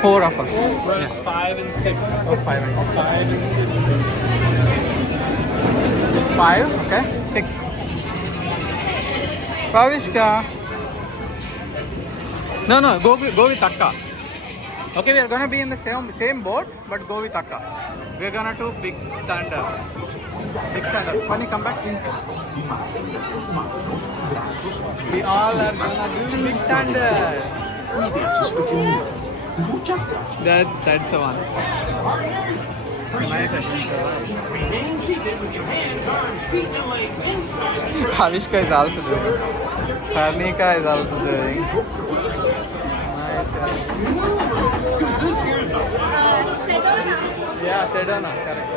Four of us. Rows 5 and 6. Oh, 5 and 6. 5 and 6. 5, okay. 6. Pavishka. No, go with Akka. Okay, we are gonna be in the same boat, but go with Akka. We are gonna do Big Thunder. Big Thunder. Funny, come back. We all are gonna do Big Thunder. That's the one. It's a nice adventure. Havishka is also doing. Karnika is also doing. Nice. Yeah, Sedona, correct.